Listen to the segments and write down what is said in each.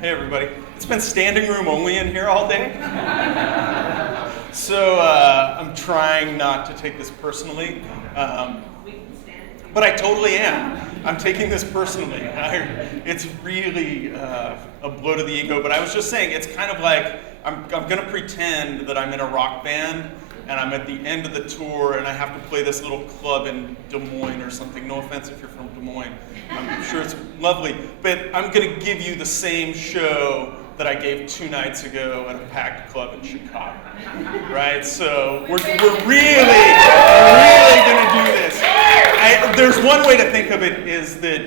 Hey everybody. It's been standing room only in here all day. So I'm trying not to take this personally. But I totally am. I'm taking this personally. It's really a blow to the ego, but I was just saying, it's kind of like, I'm gonna pretend that I'm in a rock band and I'm at the end of the tour and I have to play this little club in Des Moines or something. No offense if you're from Des Moines. I'm sure it's lovely, but I'm gonna give you the same show that I gave 2 nights ago at a packed club in Chicago, right? So we're really gonna do this. There's one way to think of it is that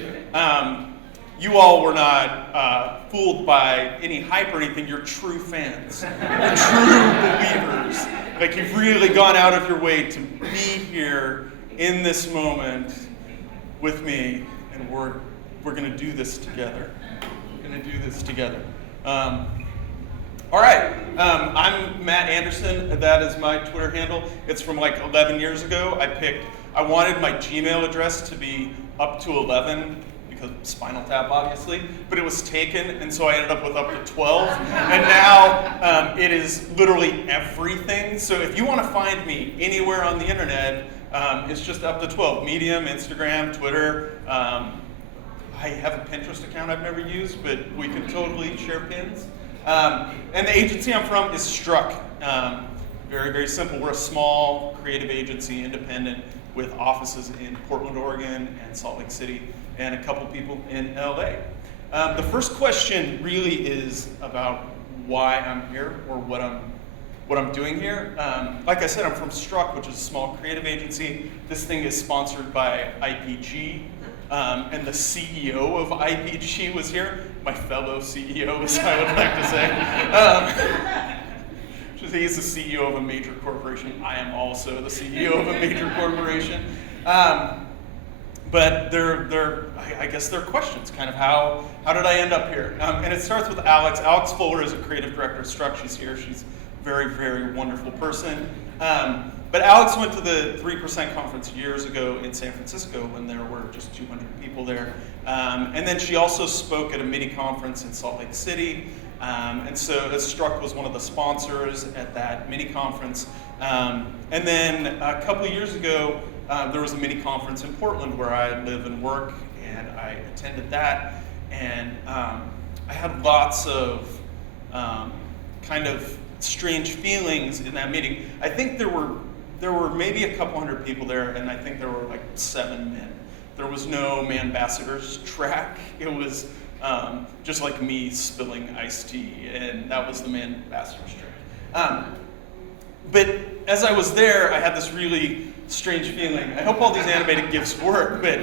you all were not fooled by any hype or anything. You're true fans. You're true believers. Like you've really gone out of your way to be here in this moment with me, and we're gonna do this together. We're gonna do this together. All right, I'm Matt Anderson. That is my Twitter handle. It's from like 11 years ago. I wanted my Gmail address to be up to 11 because Spinal Tap, obviously, but it was taken, and so I ended up with up to 12. And now it is literally everything. So if you want to find me anywhere on the internet, it's just up to 12. Medium, Instagram, Twitter. I have a Pinterest account I've never used, but we can totally share pins. And the agency I'm from is Struck. Very, very simple. We're a small creative agency, independent, with offices in Portland, Oregon, and Salt Lake City, and a couple people in LA. The first question really is about why I'm here, or what I'm doing here. Like I said, I'm from Struck, which is a small creative agency. This thing is sponsored by IPG, and the CEO of IPG was here. My fellow CEO, as I would like to say. He's the CEO of a major corporation. I am also the CEO of a major corporation. But I guess there are questions, kind of how did I end up here? And it starts with Alex. Alex Fuller is a creative director of Struck. She's here. She's a very, very wonderful person. But Alex went to the 3% conference years ago in San Francisco when there were just 200 people there. And then she also spoke at a mini conference in Salt Lake City. And so Struck was one of the sponsors at that mini conference. And then a couple of years ago, there was a mini conference in Portland where I live and work, and I attended that. And I had lots of kind of strange feelings in that meeting. I think there were maybe a couple hundred people there, and I think there were like 7 men. There was no Manbassadors track. It was just like me spilling iced tea, and that was the Manbassadors track. But as I was there, I had this really strange feeling. I hope all these animated GIFs work, but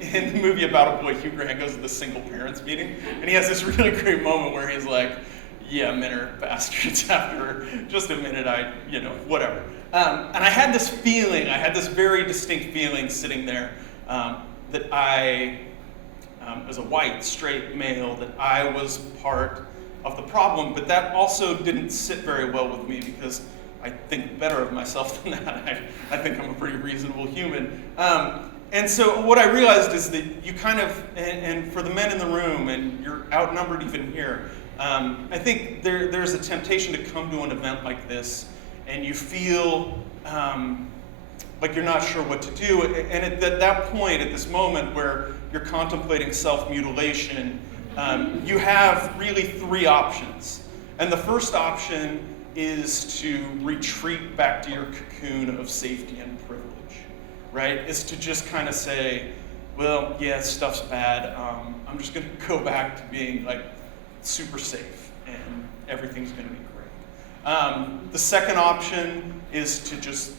in the movie About a Boy, Hugh Grant goes to the single parents meeting, and he has this really great moment where he's like, yeah, men are bastards after just a minute, whatever. And I had this feeling, I had this very distinct feeling sitting there that I, as a white, straight male, that I was part of the problem, but that also didn't sit very well with me because I think better of myself than that. I think I'm a pretty reasonable human. And so what I realized is that you kind of, and for the men in the room, and you're outnumbered even here, I think there's a temptation to come to an event like this and you feel like you're not sure what to do. And at that point, at this moment where you're contemplating self-mutilation, you have really 3 options. And the first option is to retreat back to your cocoon of safety and privilege, right? Is to just kind of say, well, yeah, stuff's bad. I'm just gonna go back to being like super safe and everything's gonna be great. The second option is to just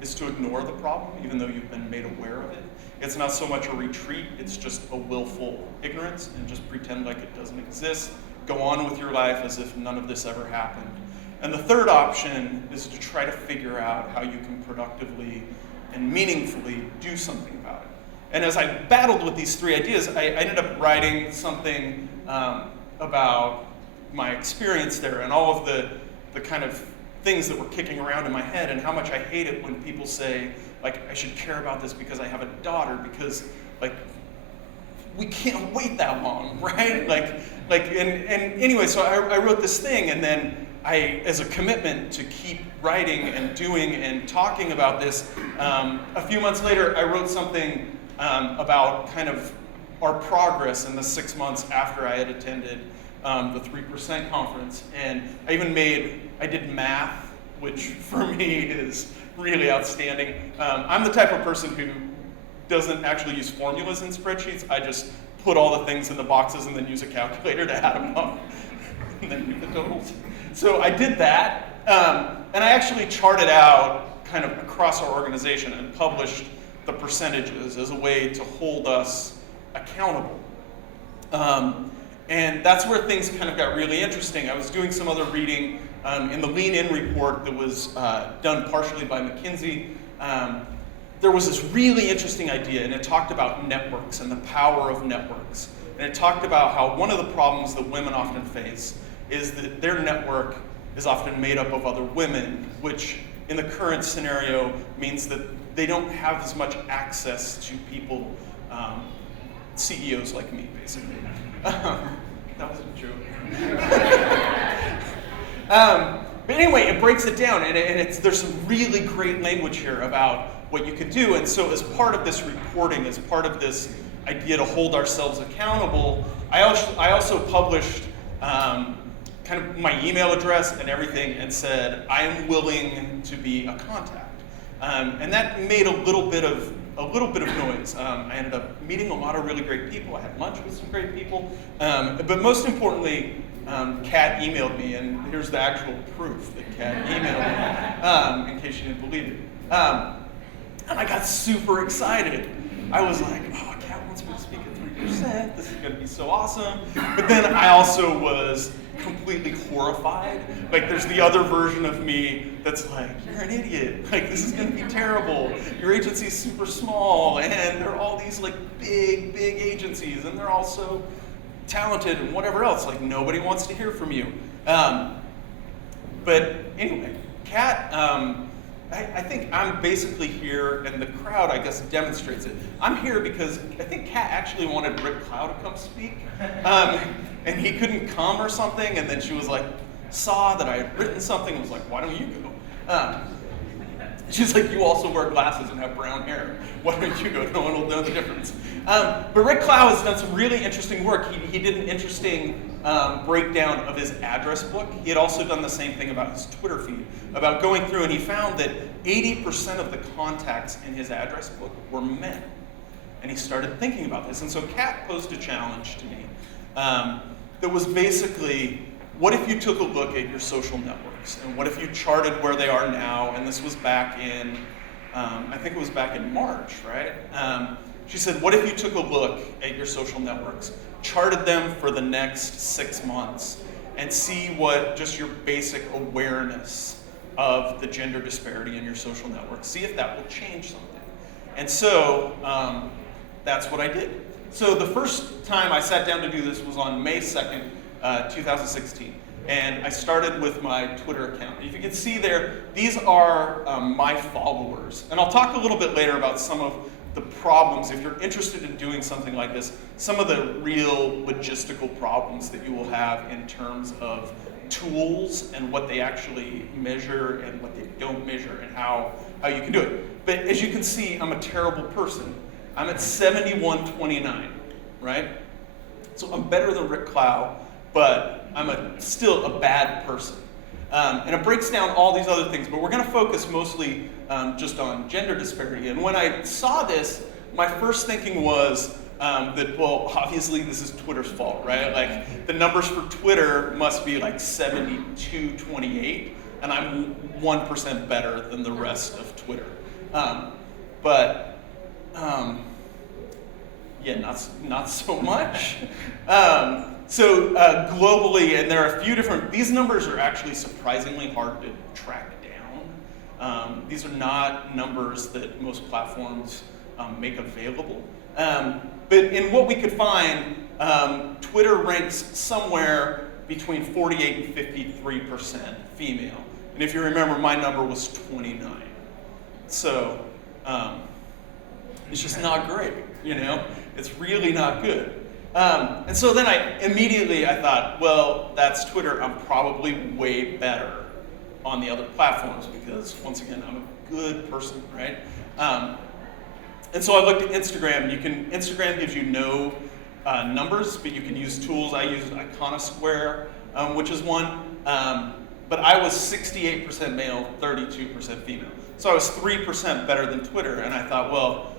is to ignore the problem, even though you've been made aware of it. It's not so much a retreat, it's just a willful ignorance, and just pretend like it doesn't exist. Go on with your life as if none of this ever happened. And the third option is to try to figure out how you can productively and meaningfully do something about it. And as I battled with these 3 ideas, I ended up writing something about my experience there and all of the kind of things that were kicking around in my head, and how much I hate it when people say, like, I should care about this because I have a daughter, because, like, we can't wait that long, right? And anyway, so I wrote this thing, and then as a commitment to keep writing and doing and talking about this, a few months later, I wrote something about kind of our progress in the 6 months after I had attended the 3% conference. And I did math, which for me is really outstanding. I'm the type of person who doesn't actually use formulas in spreadsheets. I just put all the things in the boxes and then use a calculator to add them up and then do the totals. So I did that, and I actually charted out kind of across our organization and published the percentages as a way to hold us accountable. And that's where things kind of got really interesting. I was doing some other reading in the Lean In report that was done partially by McKinsey. There was this really interesting idea, and it talked about networks and the power of networks. And it talked about how one of the problems that women often face is that their network is often made up of other women, which in the current scenario means that they don't have as much access to people, CEOs like me, basically. That was a joke. But anyway, it breaks it down, and there's some really great language here about what you could do. And so as part of this reporting, as part of this idea to hold ourselves accountable, I also published kind of my email address and everything and said, I am willing to be a contact. And that made a little bit of noise. I ended up meeting a lot of really great people. I had lunch with some great people. But most importantly, Kat emailed me, and here's the actual proof that Kat emailed me, in case you didn't believe it. And I got super excited. I was like, oh, Kat wants me to speak at 3%. This is going to be so awesome. But then I also was completely horrified. Like, there's the other version of me that's like, you're an idiot. Like, this is going to be terrible. Your agency's super small, and there are all these like big agencies, and they're all so talented and whatever else. Like, nobody wants to hear from you. But anyway, Kat, I think I'm basically here, and the crowd, I guess, demonstrates it. I'm here because I think Kat actually wanted Rick Clow to come speak, and he couldn't come or something, and then she was like, saw that I had written something, and was like, why don't you go? She's like, you also wear glasses and have brown hair. Why don't you go? No one will know the difference. But Rick Clow has done some really interesting work. He did an interesting breakdown of his address book. He had also done the same thing about his Twitter feed, about going through, and he found that 80% of the contacts in his address book were men. And he started thinking about this. And so Kat posed a challenge to me that was basically, what if you took a look at your social networks? And what if you charted where they are now? And this was back in, I think it was back in March, right? She said, what if you took a look at your social networks, charted them for the next 6 months, and see what just your basic awareness of the gender disparity in your social networks, see if that will change something. And so that's what I did. So the first time I sat down to do this was on May 2nd, 2016. And I started with my Twitter account. If you can see there, these are my followers. And I'll talk a little bit later about some of the problems, if you're interested in doing something like this, some of the real logistical problems that you will have in terms of tools and what they actually measure and what they don't measure and how you can do it. But as you can see, I'm a terrible person. I'm at 7129, right? So I'm better than Rick Clow, but I'm still a bad person. And it breaks down all these other things, but we're going to focus mostly just on gender disparity. And when I saw this, my first thinking was that, well, obviously this is Twitter's fault, right? Like, the numbers for Twitter must be like 72-28, and I'm 1% better than the rest of Twitter. Yeah, not so much. So globally, and there are a few different, these numbers are actually surprisingly hard to track down. These are not numbers that most platforms make available. But in what we could find, Twitter ranks somewhere between 48 and 53% female. And if you remember, my number was 29. So It's just not great, you know? It's really not good. And so then I thought, well, that's Twitter. I'm probably way better on the other platforms because, once again, I'm a good person, right? And so I looked at Instagram. Instagram gives you no numbers, but you can use tools. I used Iconosquare, which is one. But I was 68% male, 32% female. So I was 3% better than Twitter. And I thought, well,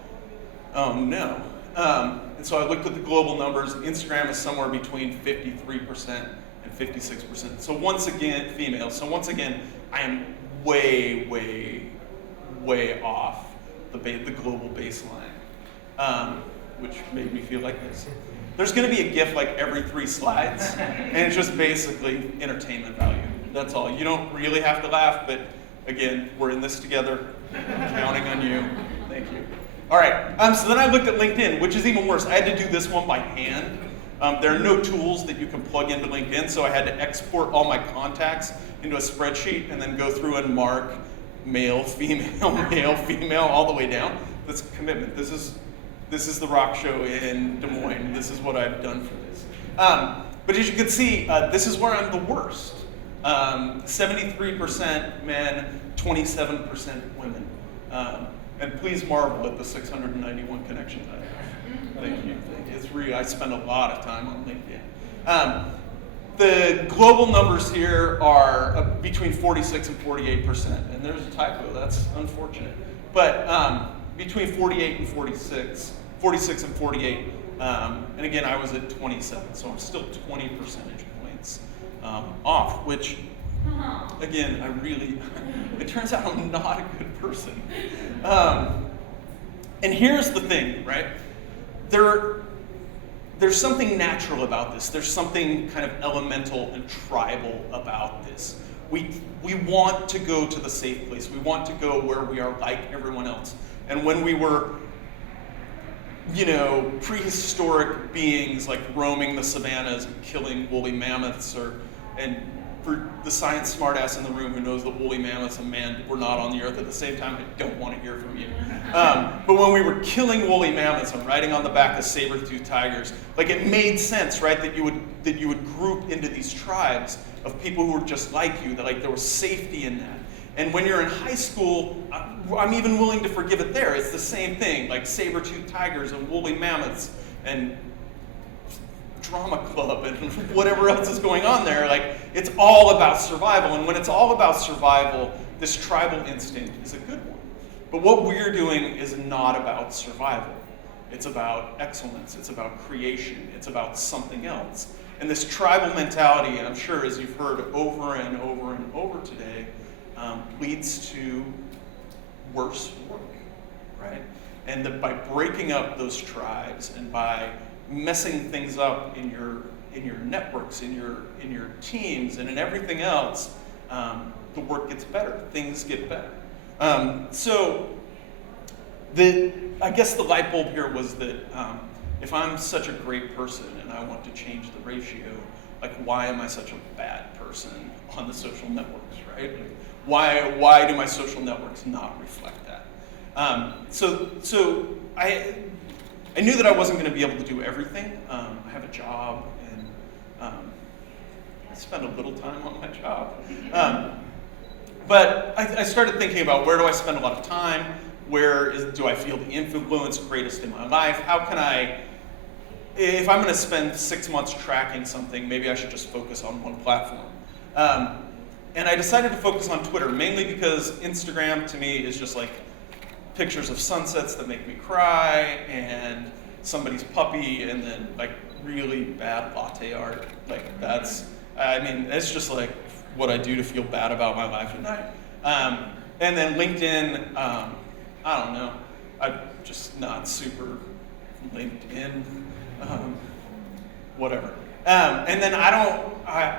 oh no. And so I looked at the global numbers. Instagram is somewhere between 53% and 56%. So once again, female. So once again, I am way, way, way off the global baseline, which made me feel like this. There's going to be a GIF like every 3 slides, and it's just basically entertainment value. That's all. You don't really have to laugh, but again, we're in this together. I'm counting on you. Thank you. All right, so then I looked at LinkedIn, which is even worse. I had to do this one by hand. There are no tools that you can plug into LinkedIn, so I had to export all my contacts into a spreadsheet and then go through and mark male, female, all the way down. That's commitment. This is the rock show in Des Moines. This is what I've done for this. But as you can see, this is where I'm the worst. 73% men, 27% women. And please marvel at the 691 connections I have. Thank you. It's real. I spend a lot of time on LinkedIn. The global numbers here are between 46 and 48%. And there's a typo. That's unfortunate. But between 48 and 46 and 48. And again, I was at 27. So I'm still 20 percentage points off, which, again, it turns out I'm not a good person. And here's the thing, right? There's something natural about this. There's something kind of elemental and tribal about this. We want to go to the safe place. We want to go where we are like everyone else. And when we were, prehistoric beings like roaming the savannas and killing woolly mammoths, and for the science smartass in the room who knows that woolly mammoths and man were not on the earth at the same time, I don't want to hear from you. But when we were killing woolly mammoths and riding on the back of saber-toothed tigers, like it made sense, right, that you would group into these tribes of people who were just like you, that like there was safety in that. And when you're in high school, I'm even willing to forgive it there. It's the same thing, like saber-toothed tigers and woolly mammoths and drama club and whatever else is going on there. Like, it's all about survival. And when it's all about survival, this tribal instinct is a good one. But what we're doing is not about survival. It's about excellence. It's about creation. It's about something else. And this tribal mentality, and I'm sure as you've heard over and over and over today, leads to worse work, right? And that by breaking up those tribes and by messing things up in your networks, in your teams, and in everything else, the work gets better. Things get better. So I guess the light bulb here was that if I'm such a great person and I want to change the ratio, like why am I such a bad person on the social networks, right? Like, why do my social networks not reflect that? So I knew that I wasn't going to be able to do everything. I have a job, and I spend a little time on my job. But I started thinking about where do I spend a lot of time? Do I feel the influence greatest in my life? How can I, if I'm going to spend 6 months tracking something, maybe I should just focus on one platform. And I decided to focus on Twitter, mainly because Instagram to me is just like pictures of sunsets that make me cry, and somebody's puppy, and then like really bad latte art. Like it's just like what I do to feel bad about my life at night. And then LinkedIn, I don't know, I'm just not super LinkedIn, whatever. And then I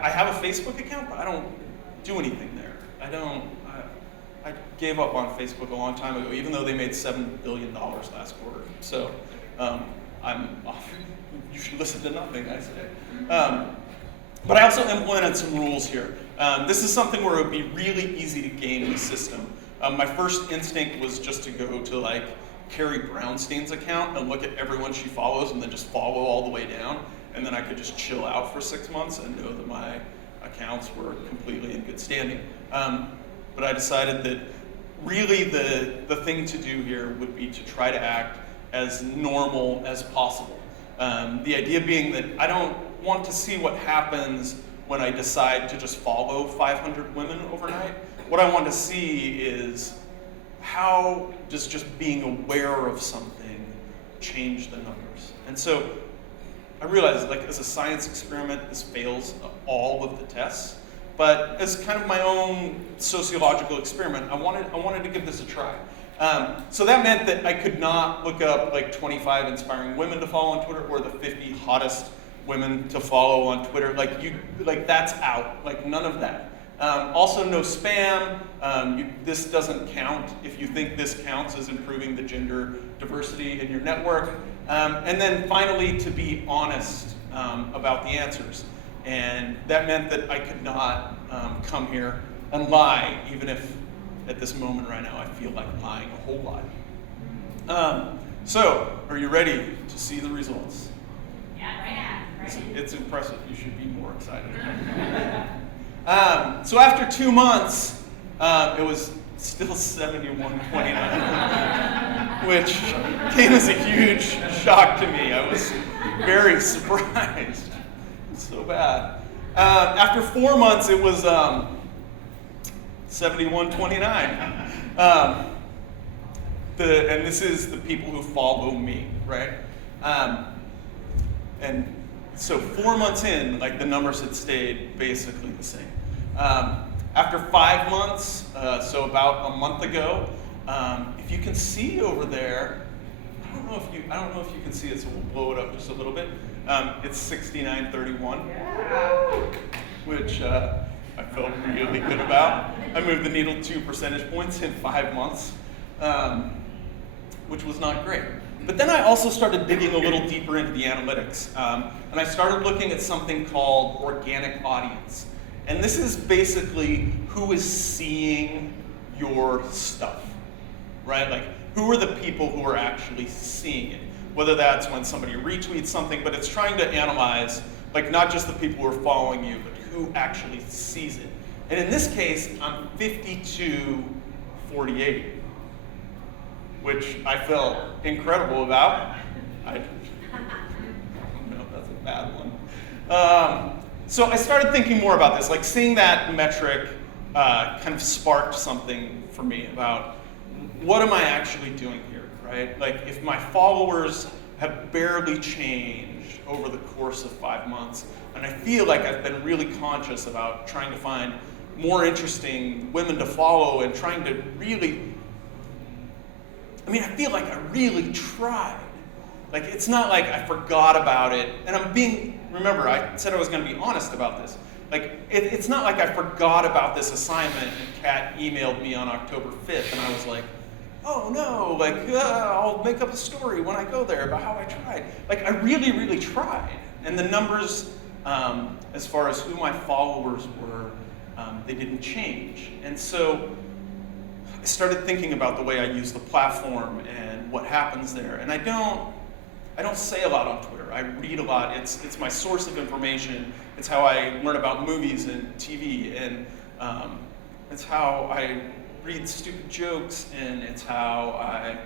have a Facebook account, but I don't do anything there. I gave up on Facebook a long time ago, even though they made $7 billion last quarter. So I'm off. You should listen to nothing I say. But I also implemented some rules here. This is something where it would be really easy to game the system. My first instinct was just to go to like Carrie Brownstein's account and look at everyone she follows and then just follow all the way down. And then I could just chill out for 6 months and know that my accounts were completely in good standing. But I decided that really the thing to do here would be to try to act as normal as possible. The idea being that I don't want to see what happens when I decide to just follow 500 women overnight. What I want to see is how does just being aware of something change the numbers. And so I realized, like, as a science experiment, this fails all of the tests. But as kind of my own sociological experiment, I wanted to give this a try. So that meant that I could not look up like 25 inspiring women to follow on Twitter or the 50 hottest women to follow on Twitter. Like that's out. Like none of that. Also, no spam. This doesn't count if you think this counts as improving the gender diversity in your network. And then finally, to be honest about the answers. And that meant that I could not come here and lie, even if at this moment right now I feel like lying a whole lot. So, are you ready to see the results? Yeah, right. It's impressive. You should be more excited. So after 2 months, it was still 71-29, which came as a huge shock to me. I was very surprised. So bad. After 4 months, it was 71-29. And this is the people who follow me, right? And so 4 months in, like the numbers had stayed basically the same. After 5 months, so about a month ago, if you can see over there, I don't know if you can see it, so we'll blow it up just a little bit. It's 69-31, which I felt really good about. I moved the needle 2 percentage points in 5 months, which was not great. But then I also started digging a little deeper into the analytics, and I started looking at something called organic audience. And this is basically who is seeing your stuff, right? Like, who are the people who are actually seeing it? Whether that's when somebody retweets something, but it's trying to analyze, like, not just the people who are following you, but who actually sees it. And in this case, I'm 52-48, which I felt incredible about. No, that's a bad one. So I started thinking more about this, like seeing that metric kind of sparked something for me about what am I actually doing here, right? Like if my followers have barely changed over the course of 5 months, and I feel like I've been really conscious about trying to find more interesting women to follow and trying to really, I feel like I really tried. Like, it's not like I forgot about it, and remember, I said I was going to be honest about this. Like, it's not like I forgot about this assignment and Kat emailed me on October 5th, and I was like, oh no, like, I'll make up a story when I go there about how I tried. Like, I really, really tried. And the numbers, as far as who my followers were, they didn't change. And so I started thinking about the way I use the platform and what happens there. And I don't say a lot on Twitter. I read a lot. It's my source of information. It's how I learn about movies and TV, and it's how I read stupid jokes, and it's how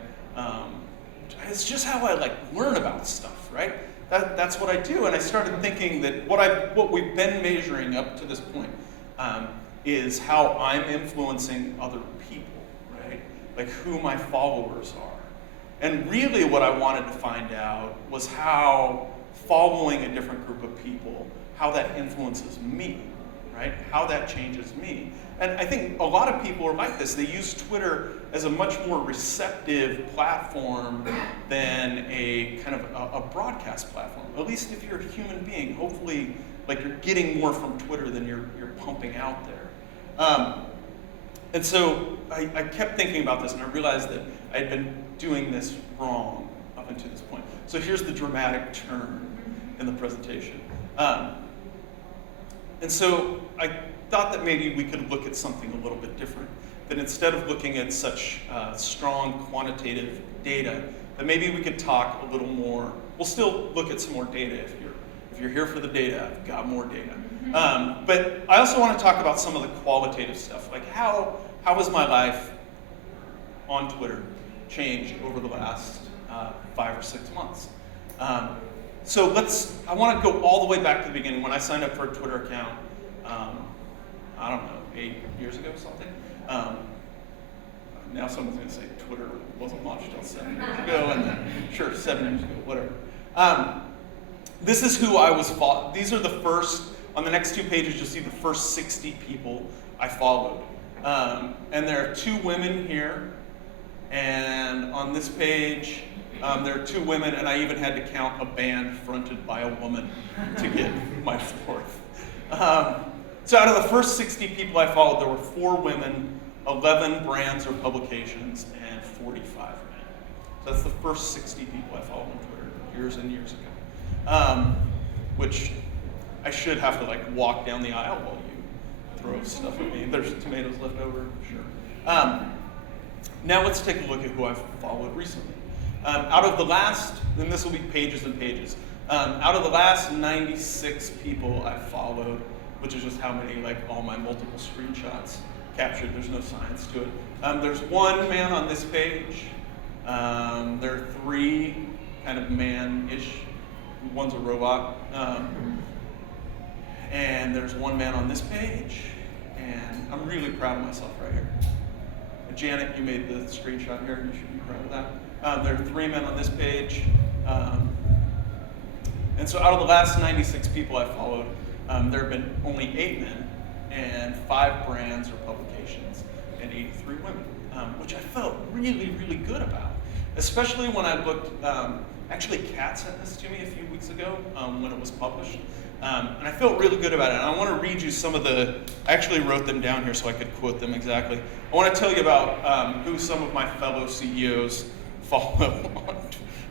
it's just how I learn about stuff, right? That's what I do. And I started thinking that what we've been measuring up to this point is how I'm influencing other people, right? Like who my followers are. And really what I wanted to find out was how following a different group of people, how that influences me, right? How that changes me. And I think a lot of people are like this. They use Twitter as a much more receptive platform than a kind of a broadcast platform. At least if you're a human being, hopefully you're getting more from Twitter than you're pumping out there. And so I kept thinking about this, and I realized that I had been doing this wrong up until this point. So here's the dramatic turn in the presentation. And so I thought that maybe we could look at something a little bit different. that instead of looking at such strong quantitative data, that maybe we could talk a little more. We'll still look at some more data if you're here for the data. I've got more data. But I also want to talk about some of the qualitative stuff, like how has my life on Twitter changed over the last 5 or 6 months. So I want to go all the way back to the beginning. When I signed up for a Twitter account, I don't know, 8 years ago or something. Now someone's going to say Twitter wasn't launched until 7 years ago, and then, sure, 7 years ago, whatever. This is who I was following. These are the first, on the next 2 pages, you'll see the first 60 people I followed. And there are 2 women here, and on this page, there are 2 women, and I even had to count a band fronted by a woman to get my 4th. So out of the first 60 people I followed, there were 4 women, 11 brands or publications, and 45 men. So that's the first 60 people I followed on Twitter years and years ago. Which I should have to walk down the aisle while you throw stuff at me. There's tomatoes left over, sure. Now let's take a look at who I've followed recently. Out of the last, and this will be pages and pages, out of the last 96 people I followed, which is just how many, all my multiple screenshots captured, there's no science to it. There's 1 man on this page. There are 3 kind of man-ish. One's a robot. And there's 1 man on this page. And I'm really proud of myself right here. Janet, you made the screenshot here. You should be proud of that. There are 3 men on this page. And so out of the last 96 people I followed, there have been only 8 men and 5 brands or publications and 83 women, which I felt really, really good about. Especially when I looked, actually Kat sent this to me a few weeks ago when it was published. And I felt really good about it. And I want to read you some of I actually wrote them down here so I could quote them exactly. I want to tell you about who some of my fellow CEOs follow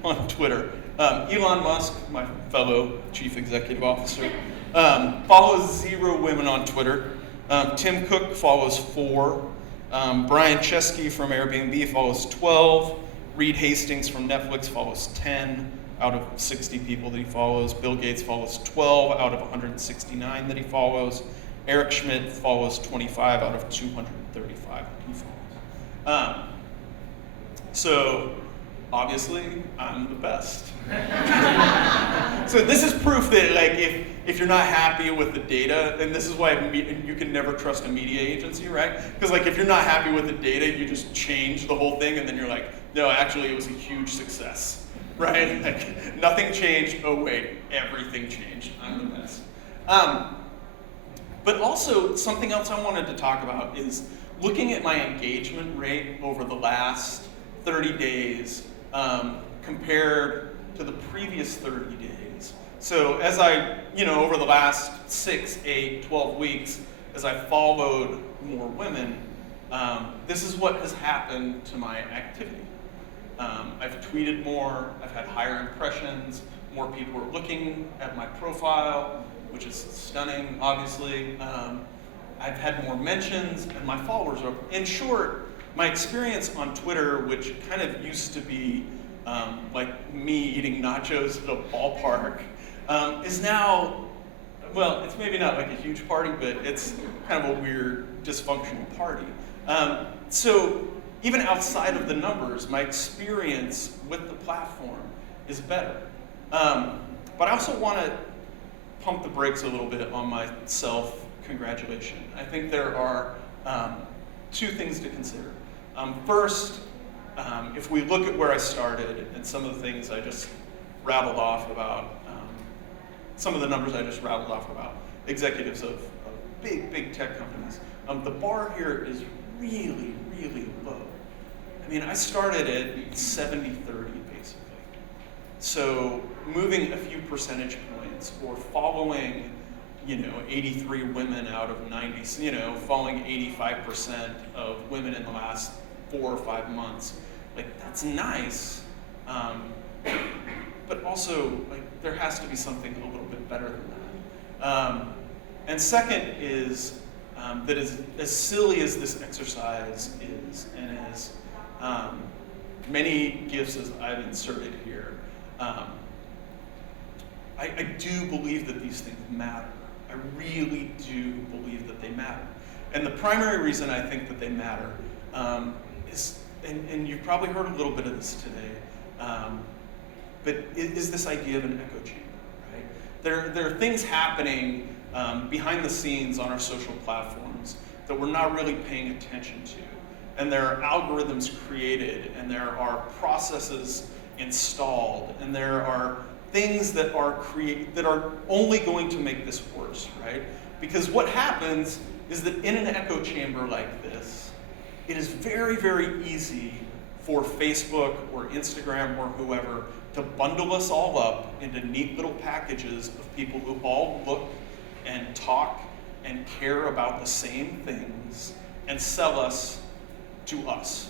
on Twitter. Elon Musk, my fellow chief executive officer, follows 0 women on Twitter. Tim Cook follows 4. Brian Chesky from Airbnb follows 12. Reed Hastings from Netflix follows 10 out of 60 people that he follows. Bill Gates follows 12 out of 169 that he follows. Eric Schmidt follows 25 out of 235 that he follows. So obviously, I'm the best. So this is proof that if you're not happy with the data, and this is why you can never trust a media agency, right? Because if you're not happy with the data, you just change the whole thing, and then you're like, no, actually it was a huge success, right? Nothing changed. Oh wait, everything changed. I'm the best. But also something else I wanted to talk about is looking at my engagement rate over the last 30 days compared to the previous 30 days. So as over the last 6, 8, 12 weeks, as I followed more women, this is what has happened to my activity. I've tweeted more, I've had higher impressions, more people are looking at my profile, which is stunning, obviously. I've had more mentions, and my followers are up. In short, my experience on Twitter, which kind of used to be like me eating nachos at a ballpark, is now, well, it's maybe not like a huge party, but it's kind of a weird, dysfunctional party. So even outside of the numbers, my experience with the platform is better. But I also want to pump the brakes a little bit on my self-congratulation. I think there are 2 things to consider. First, if we look at where I started and some of the things I just rattled off about, some of the numbers I just rattled off about executives of big, big tech companies, the bar here is really, really low. I mean, I started at 70-30, basically. So moving a few percentage points or following, 83 women out of 90, following 85% of women in the last 4 or 5 months, that's nice. But also, there has to be something a little bit better than that. And second is, that is as silly as this exercise is, and as many gifts as I've inserted here, I do believe that these things matter. I really do believe that they matter. And the primary reason I think that they matter is, and you've probably heard a little bit of this today, but is this idea of an echo chamber, right? There are things happening behind the scenes on our social platforms that we're not really paying attention to. And there are algorithms created, and there are processes installed, and there are things that are only going to make this worse, right? Because what happens is that in an echo chamber like this, it is very, very easy for Facebook or Instagram or whoever to bundle us all up into neat little packages of people who all look and talk and care about the same things and sell us to us,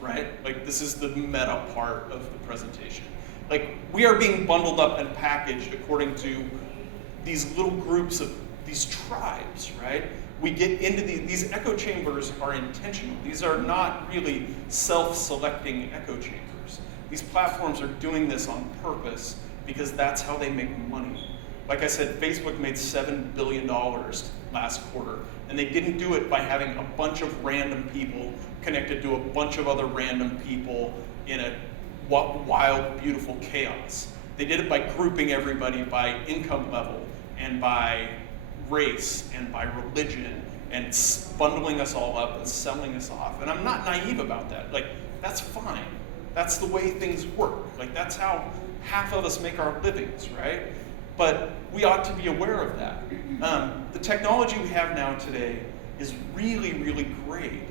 right? Like, this is the meta part of the presentation. Like, we are being bundled up and packaged according to these little groups of these tribes, right? We get into these echo chambers are intentional. These are not really self-selecting echo chambers. These platforms are doing this on purpose because that's how they make money. Like I said, Facebook made $7 billion last quarter, and they didn't do it by having a bunch of random people connected to a bunch of other random people in a wild, beautiful chaos. They did it by grouping everybody by income level and by race and by religion and bundling us all up and selling us off. And I'm not naive about that. Like, that's fine. That's the way things work. Like, that's how half of us make our livings, right? But we ought to be aware of that. The technology we have now today is really, really great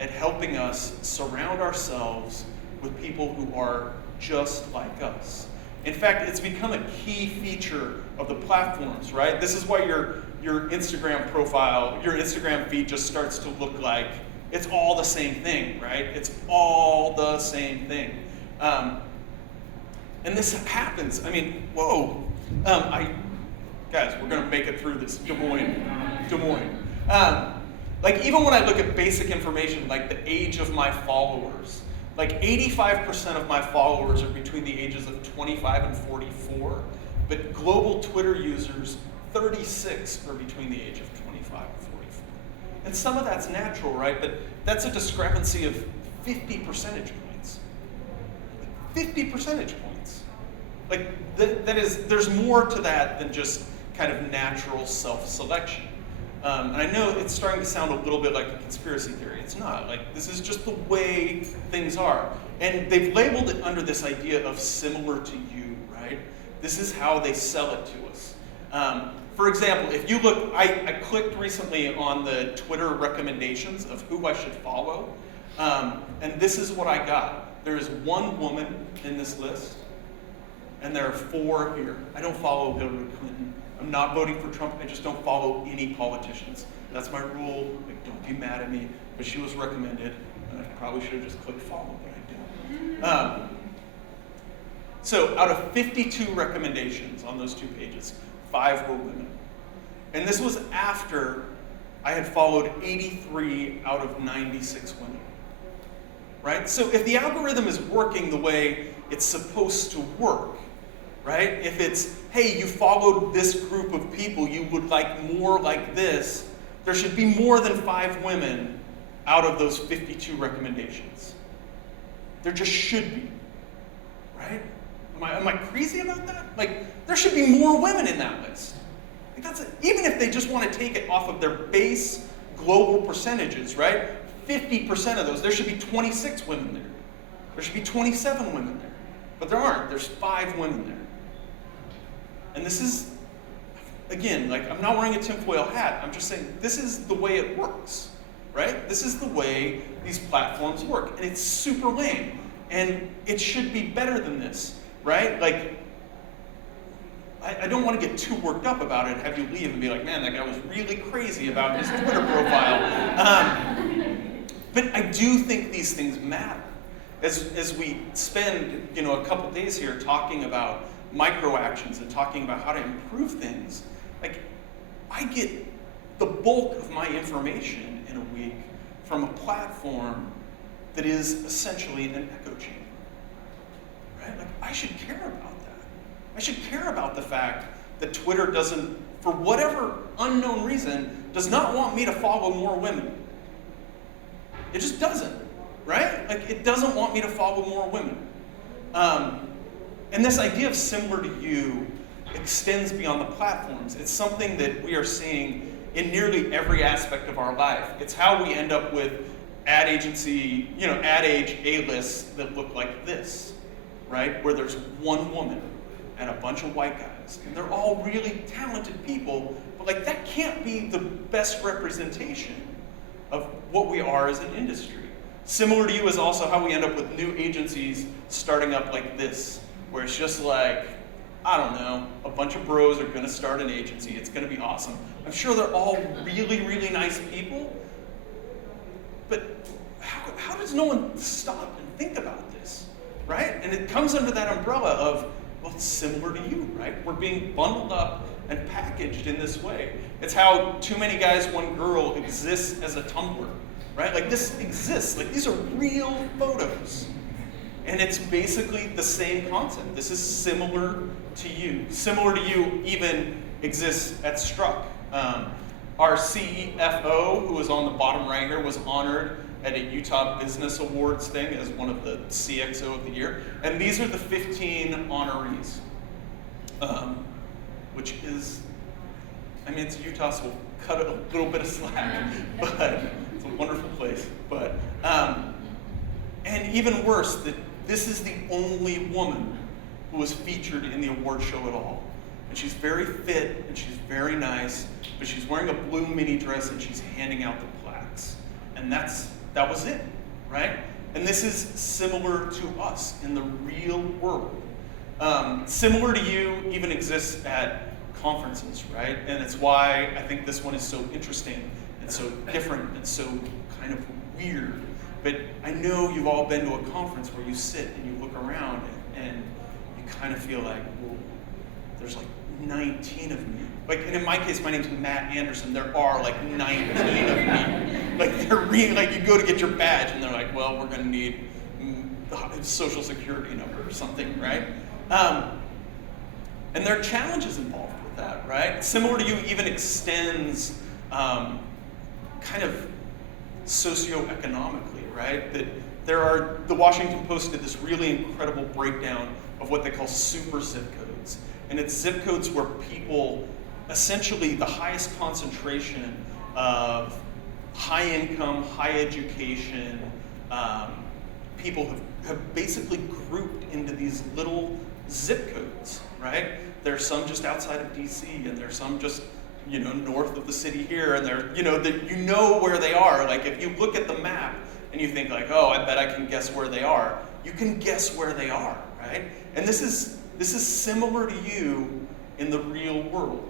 at helping us surround ourselves with people who are just like us. In fact, it's become a key feature of the platforms, right? This is why your Instagram profile, your Instagram feed just starts to look like it's all the same thing, right? It's all the same thing. And this happens. I mean, whoa. Guys, we're gonna make it through this. Des Moines. Like, even when I look at basic information, like the age of my followers, like 85% of my followers are between the ages of 25 and 44, but global Twitter users, 36 are between the age of 25 and 44. And some of that's natural, right? But that's a discrepancy of 50 percentage points. 50 percentage points. Like, that is, there's more to that than just kind of natural self-selection. And I know it's starting to sound a little bit like a conspiracy theory. It's not. Like, this is just the way things are. And they've labeled it under this idea of similar to you, right? This is how they sell it to us. For example, if you look, I clicked recently on the Twitter recommendations of who I should follow, and this is what I got. There is one woman in this list, and there are 4 here. I don't follow Hillary Clinton. I'm not voting for Trump. I just don't follow any politicians. That's my rule. Like, don't be mad at me. But she was recommended, and I probably should have just clicked follow, but I didn't. So out of 52 recommendations on those 2 pages, 5 were women. And this was after I had followed 83 out of 96 women. Right? So if the algorithm is working the way it's supposed to work, right? If it's, hey, you followed this group of people, you would like more like this, there should be more than 5 women out of those 52 recommendations. There just should be, right? Am I crazy about that? Like, there should be more women in that list. Like, that's even if they just want to take it off of their base global percentages, right? 50% of those, there should be 26 women there. There should be 27 women there. But there aren't. There's 5 women there. And this is, again, like, I'm not wearing a tinfoil hat. I'm just saying this is the way it works, right? This is the way these platforms work. And it's super lame. And it should be better than this, right? Like, I don't want to get too worked up about it, have you leave and be like, man, that guy was really crazy about his Twitter profile. But I do think these things matter. As we spend, a couple days here talking about micro actions and talking about how to improve things, like, I get the bulk of my information in a week from a platform that is essentially an echo chamber. Right? Like, I should care about that. I should care about the fact that Twitter doesn't, for whatever unknown reason, does not want me to follow more women. It just doesn't, right? Like, it doesn't want me to follow more women. And this idea of similar to you extends beyond the platforms. It's something that we are seeing in nearly every aspect of our life. It's how we end up with ad agency, ad age A-lists that look like this, right? Where there's one woman and a bunch of white guys. And they're all really talented people, but like that can't be the best representation of what we are as an industry. Similar to you is also how we end up with new agencies starting up like this, where it's just like, I don't know, a bunch of bros are gonna start an agency, it's gonna be awesome. I'm sure they're all really, really nice people, but how does no one stop and think about this, right? And it comes under that umbrella of, well, it's similar to you, right? We're being bundled up and packaged in this way. It's how Too Many Guys, One Girl exists as a Tumblr, right? Like this exists, like these are real photos. And it's basically the same concept. This is similar to you. Similar to you even exists at Struck. Our CFO, who is on the bottom right here, was honored at a Utah Business Awards thing as one of the CXO of the year. And these are the 15 honorees, which is, it's Utah, so we'll cut it a little bit of slack, but it's a wonderful place. But, and even worse, that this is the only woman who was featured in the award show at all. And she's very fit and she's very nice, but she's wearing a blue mini dress and she's handing out the plaques. And that was it, right? And this is similar to us in the real world. Similar to you even exists at conferences, right? And it's why I think this one is so interesting and so different and so kind of weird. But I know you've all been to a conference where you sit and you look around and you kind of feel like, well, there's like 19 of me. Like, and in my case, my name's Matt Anderson. There are like 19 of me. Like, they're really, like, you go to get your badge and they're like, well, we're gonna need the social security number or something, right? And there are challenges involved with that, right? Similar to you even extends kind of socioeconomically, right? That the Washington Post did this really incredible breakdown of what they call super zip codes. And it's zip codes where people, essentially the highest concentration of high income, high education, people have basically grouped into these little zip codes, right? There's some just outside of DC, and there's some just north of the city here, and they're, where they are. Like, if you look at the map and you think like, oh, I bet I can guess where they are, you can guess where they are, right? And this is similar to you in the real world.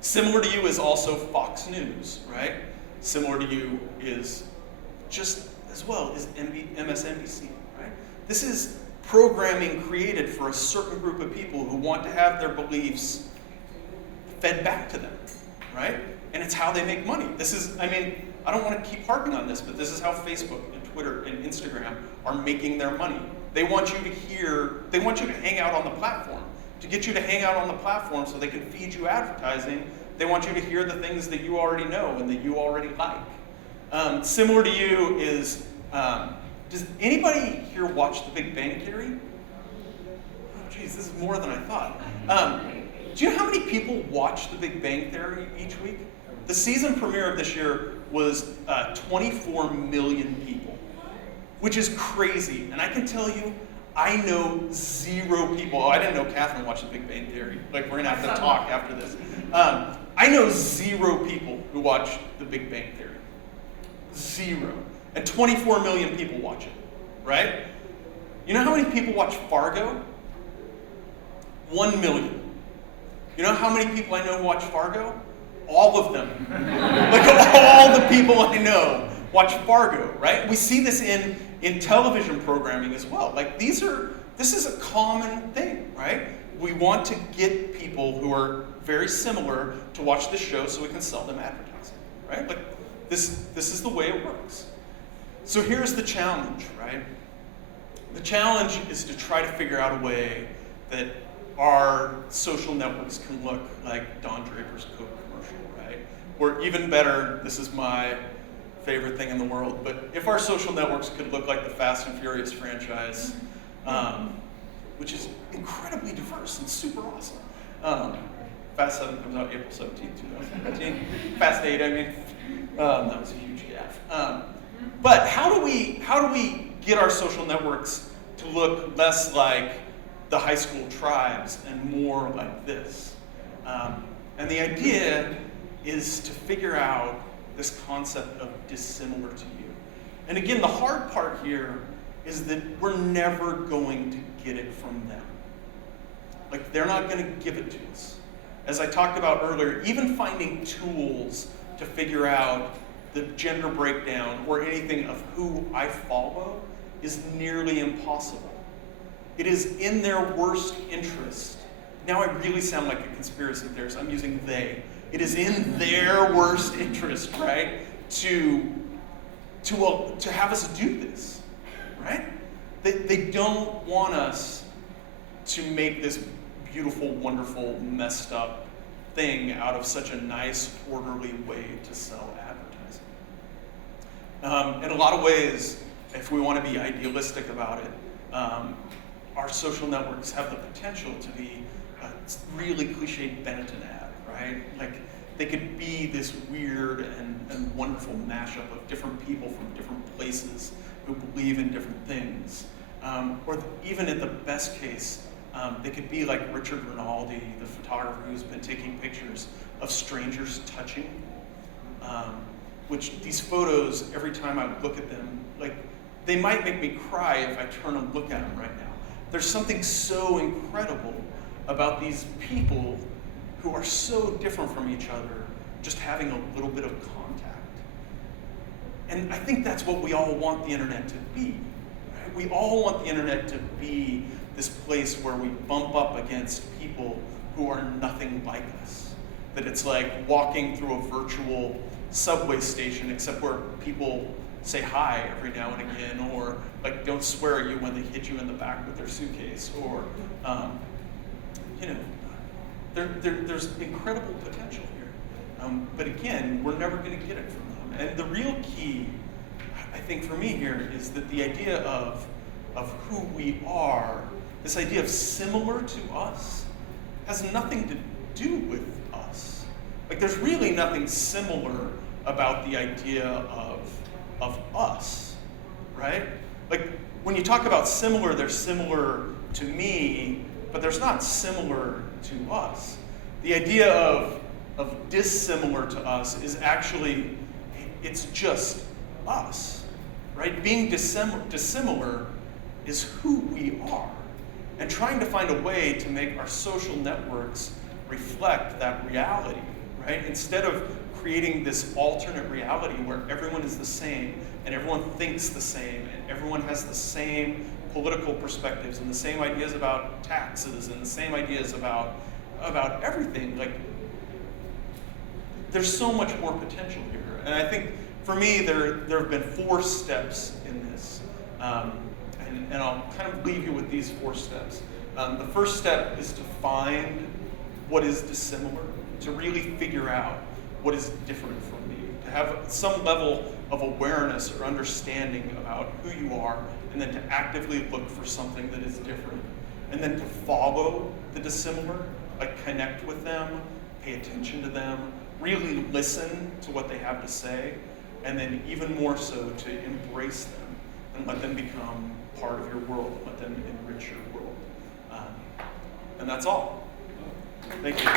Similar to you is also Fox News, right? Similar to you is just as well as MSNBC, right? This is programming created for a certain group of people who want to have their beliefs fed back to them, right? And it's how they make money. This is, I don't want to keep harping on this, but this is how Facebook and Twitter and Instagram are making their money. They want you to hang out on the platform. To get you to hang out on the platform so they can feed you advertising, they want you to hear the things that you already know and that you already like. Similar to you is, does anybody here watch The Big Bang Theory? Oh, geez, this is more than I thought. Do you know how many people watch The Big Bang Theory each week? The season premiere of this year was 24 million people, which is crazy. And I can tell you, I know 0 people. Oh, I didn't know Catherine watched The Big Bang Theory. Like, we're gonna have to talk after this. I know 0 people who watch The Big Bang Theory. 0. And 24 million people watch it, right? You know how many people watch Fargo? 1 million. You know how many people I know who watch Fargo? All of them. Like, all the people I know watch Fargo, right? We see this in television programming as well. Like, this is a common thing, right? We want to get people who are very similar to watch this show so we can sell them advertising, right? Like this is the way it works. So here's the challenge, right? The challenge is to try to figure out a way that our social networks can look like Don Draper's Coke commercial, right? Or even better, this is my favorite thing in the world, but if our social networks could look like the Fast and Furious franchise, which is incredibly diverse and super awesome. Fast 7 comes out April 17, 2019. Fast 8, I mean. That was a huge gaffe. But how do we get our social networks to look less like the high school tribes and more like this? And the idea is to figure out this concept of dissimilar to you. And again, the hard part here is that we're never going to get it from them. Like, they're not going to give it to us. As I talked about earlier, even finding tools to figure out the gender breakdown or anything of who I follow is nearly impossible. It is in their worst interest. Now I really sound like a conspiracy theorist. I'm using they. It is in their worst interest, right, to have us do this, right? They don't want us to make this beautiful, wonderful, messed up thing out of such a nice, orderly way to sell advertising. In a lot of ways, if we want to be idealistic about it, our social networks have the potential to be a really cliched Benetton ad, right? Like, they could be this weird and wonderful mashup of different people from different places who believe in different things. Or even in the best case, they could be like Richard Rinaldi, the photographer who's been taking pictures of strangers touching. Which these photos, every time I look at them, like, they might make me cry if I turn and look at them right now. There's something so incredible about these people who are so different from each other, just having a little bit of contact. And I think that's what we all want the internet to be, right? We all want the internet to be this place where we bump up against people who are nothing like us. That it's like walking through a virtual subway station, except where people say hi every now and again, or like don't swear at you when they hit you in the back with their suitcase, or there's incredible potential here. But again, we're never going to get it from them. And the real key, I think, for me here is that the idea of who we are, this idea of similar to us, has nothing to do with us. Like, there's really nothing similar about the idea of us, right? Like, when you talk about similar, they're similar to me, but there's not similar to us. The idea of dissimilar to us is actually, it's just us, right? Being dissimilar is who we are. And trying to find a way to make our social networks reflect that reality, right? Instead of creating this alternate reality where everyone is the same and everyone thinks the same and everyone has the same political perspectives and the same ideas about taxes and the same ideas about everything. Like, there's so much more potential here. And I think for me there have been 4 steps in this. And I'll kind of leave you with these 4 steps. The first step is to find what is dissimilar, to really figure out what is different from you, to have some level of awareness or understanding about who you are, and then to actively look for something that is different. And then to follow the dissimilar, like connect with them, pay attention to them, really listen to what they have to say, and then even more so to embrace them and let them become part of your world, let them enrich your world. And that's all. Thank you.